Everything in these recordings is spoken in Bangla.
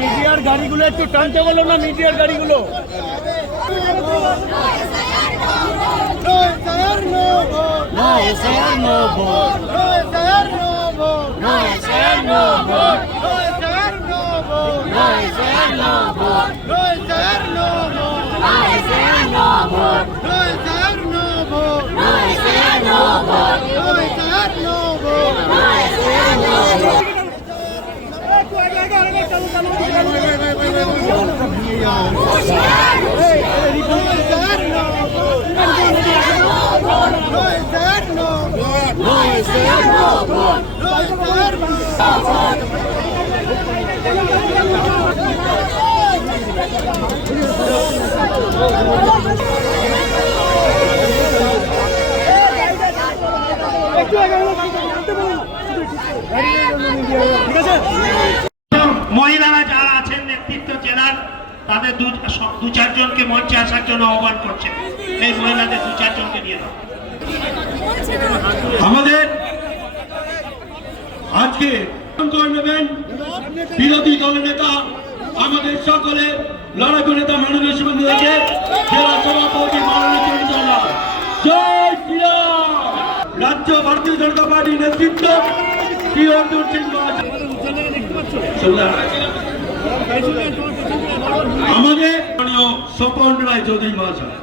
মিডিয়ার গাড়িগুলো একটু টানতে বলো না মিডিয়ার গাড়িগুলো No, sir, no vote. No, sir, no vote. No, sir, no vote. মহিলারা তাদের দু দু চারজনকে মঞ্চে আসার জন্য আহ্বান করছেন এই মহিলাদের দু চারজনকে নিয়ে দাও আমাদের আজকে নেবেন বিরোধী দলের নেতা আমাদের সকলে লড়াকু নেতা মাননীয় হয়েছে জেলা সভাপতি মাননীয় জয় শ্রীরাম! রাজ্য ভারতীয় জনতা পার্টি নেতৃত্ব শ্রী অর্জুন সিং। আমাদের স্বপন রায় চৌধুরী মহাশয়।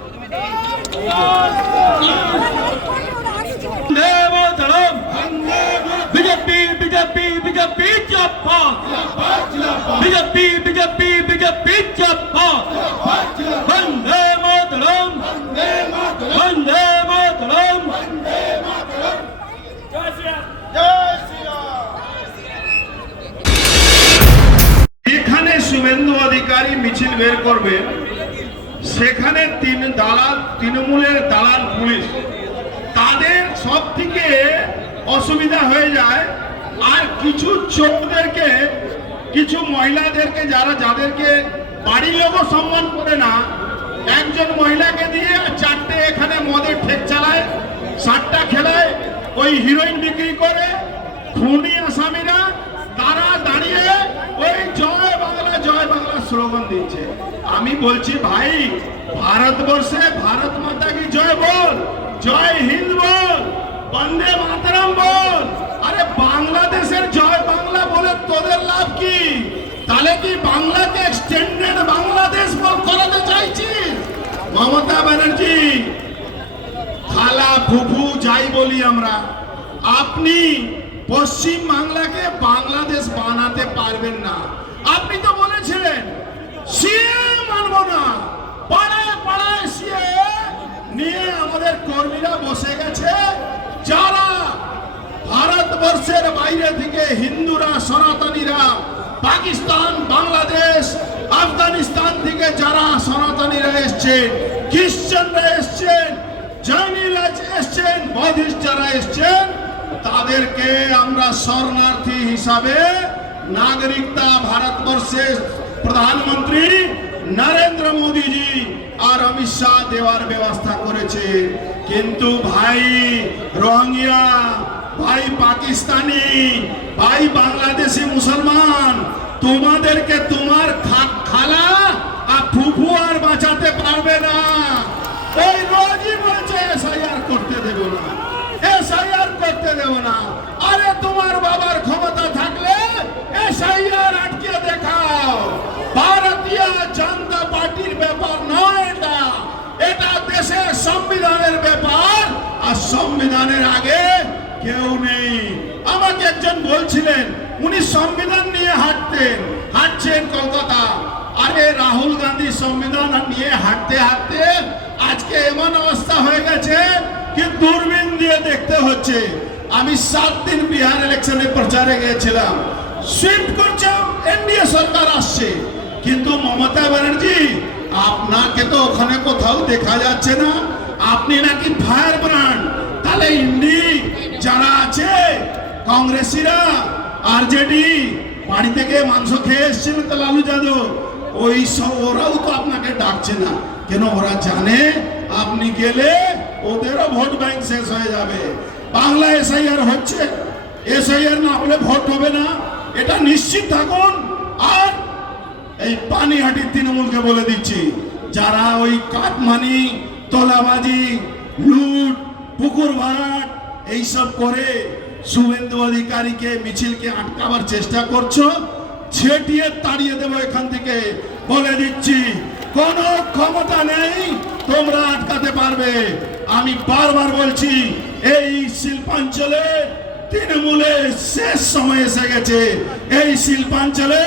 বিজেপি বিজেপি বিজেপি চাপাত বিজেপি বিজেপি বিজেপি চাপাত বের করবে, সেখানে তিন দালাল, তৃণমূলের দালাল পুলিশ। তাদের সব থেকে অসুবিধা হয়ে যায়, আর কিছু চোরদেরকে, কিছু মহিলাদেরকে যারা, যাদেরকে বাড়ির লোকও সম্মান করে না, একজন মহিলাকে দিয়ে চারটে এখানে মদের ঠেক চালায়, সাতটা খেলায়, ওই হিরোইন বিক্রি করে, খুনি আসামিরা, তারা দাঁড়িয়ে ওই জয় বাংলা জয় বাংলা স্লোগান দিচ্ছে। আমি বলছি ভাই, ভারতবর্ষে ভারত মাতা কি জয় বল? জয় হিন্দ বল? বন্দে মাতরম বল? আরে বাংলাদেশের জয় বাংলা বলে তোদের লাভ কি? তাহলে কি বাংলাকে এক্সটেন্ডেড বাংলাদেশ বল করাতে চাইছিস মমতা ব্যানার্জি, খালা ফুফু যাই বলি আমরা, আপনি পশ্চিম বাংলাকে বাংলাদেশ বানাতে পারবেন না। আপনি তো বলেছিলেন সিএ মানব না। পাড়ায় পাড়ায় সিএ নিয়ে আমাদের কর্মীরা বসে গেছে। যারা ভারতবর্ষের বাইরে থেকে হিন্দুরা, সনাতনীরা, পাকিস্তান, বাংলাদেশ, আফগানিস্তান থেকে যারা সনাতনীরা এসছেন, খ্রিস্টানরা এসছেন জৈনিরা এসছেন বৌদ্ধিস্ট যারা এসছেন, তাদেরকে আমরা শরণার্থী হিসাবে নাগরিকতা ভারতবর্ষের প্রধানমন্ত্রী নরেন্দ্র মোদীজি আর অমিত শাহ দেওয়ার ব্যবস্থা করেছে। কিন্তু ভাই রোহিঙ্গিয়া ভাই পাকিস্তানি, ভাই বাংলাদেশি মুসলমান, তোমাদেরকে তোমার খালা আর ফুফু আর বাঁচাতে পারবে না। ওই রোজই বলছে, এসআইআর করতে দেব না। এসআইআর করতে দেব না। আরে তোমার বাবার ক্ষমতা থাকলে এসআইআর আটকে দেখাও ভারতীয় জনতা পার্টির ব্যাপার নয় সংবিধানের আগে কেউ নেই। আমাকে একজন বলছিলেন, উনি সংবিধান নিয়ে হাঁটতেন, হাঁটছেন কলকাতা। আরে রাহুল গান্ধী সংবিধান নিয়ে হাঁটতে হাঁটতে আজকে এমন অবস্থা হয়ে গেছে কি দূরবীন দিয়ে দেখতে হচ্ছে। আমি সাত দিন বিহার ইলেকশনে প্রচারে গিয়েছিলাম। সুইফট করছে এনডিএ সরকার আসছে। কিন্তু মমতা ব্যানার্জি, আপনাকে তো ওখানে কোথাও দেখা যাচ্ছে না। আপনি নাকি ফায়ার ব্র্যান্ড তাহলে ইন্ডি যারা আছে, কংগ্রেসিরা আরজেডি বাড়ি থেকে মাংস খেয়ে এসছেন তো লালু যাদব, ওই সব ওরাও তো আপনাকে ডাকছে না। কেন ওরা জানে? আপনি গেলে ওদেরও ভোট ব্যাংক শেষ হয়ে যাবে। বাংলা এসআইআর হচ্ছে। এসআইআর না হলে ভোট হবে না। এটা নিশ্চিত থাকুন। আর এই পানিহাটির তৃণমূলকে বলে দিচ্ছি, যারা ওই কাটমানি তলাবাজি, লুট, পুকুর ভাড়াট এইসব করে শুভেন্দু অধিকারীকে, মিছিলকে আটকাবার চেষ্টা করছ। ছেটিয়ে তাড়িয়ে দেবো এখান থেকে। বলে দিচ্ছি, কোনো ক্ষমতা নেই, তোমরা আটকাতে পারবে। আমি বারবার বলছি, এই শিল্পাঞ্চলে তৃণমূলের শেষ সময় এসে গেছে। এই শিল্পাঞ্চলে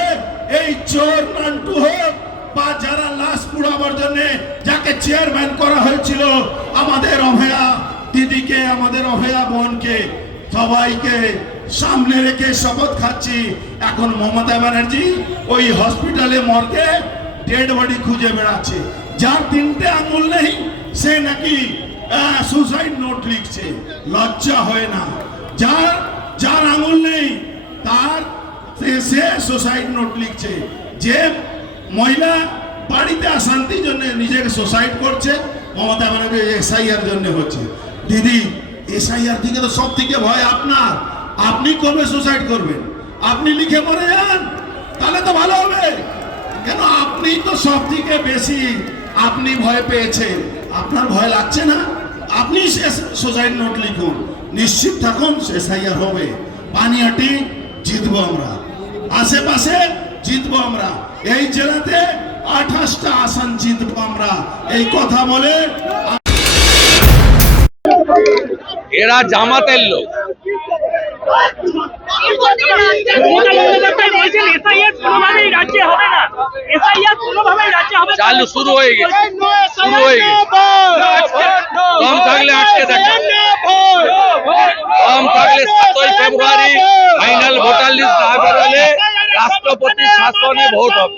এই চোর নান্টু হোক বা যারা লাশ পুড়াবার জন্য চেয়ারম্যান করা হয়েছিল আমাদের অভয়া দিদিকে, আমাদের অভয়া বোনকে। সবাইকে সামনে রেখে শপথ খাচ্ছি। এখন মমতা ব্যানার্জি ওই হসপিটালে মর্গে ডেড বডি খুঁজে বেড়াচ্ছে। যার তিনটে আঙুল নেই, সে নাকি সুসাইড নোট লিখছে। লজ্জা হয় না। যার যার আঙুল নেই, তার সে- সুসাইড নোট লিখছে। যে মহিলা বাড়িতে অশান্তির জন্য নিজেকে সুসাইড করছে, মমতা ব্যানার্জি এসআইআর জন্য হচ্ছে। দিদি এসআইআর থেকে তো সব থেকে ভয় আপনার। আপনি কবে সুসাইড করবেন? আপনি লিখে মরে যান, তাহলে তো ভালো হবে। কেন আপনি তো সব থেকে বেশি আপনি ভয় পেয়েছেন। আপনার ভয় লাগছে না? আপনি সোসাইটি নোট লিখুন। নিশ্চিত থাকুন এসআইআর হবে। পানিহাটি জিতবো আমরা। আশেপাশে জিতবো আমরা। এই জেলাতে আঠাশটা আসন জিতবো আমরা। এই কথা বলে এরা জামাতের লোক। চালু শুরু হয়ে গেছে। দম থাকলে আটকে থাকে দম থাকলে সাতই ফেব্রুয়ারি ফাইনাল ভোটার লিস্ট না বেরোলে রাষ্ট্রপতি শাসনে ভোট হবে।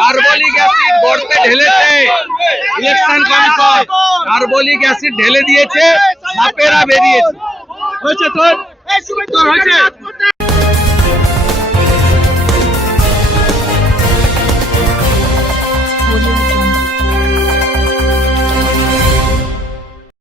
কার্বলিক অ্যাসিড ঢেলেছে। ইলেকশন কমিশন কার্বলিক অ্যাসিড ঢেলে দিয়েছে, সাপেরা বেরিয়েছে। হয়েছে তোর হয়েছে?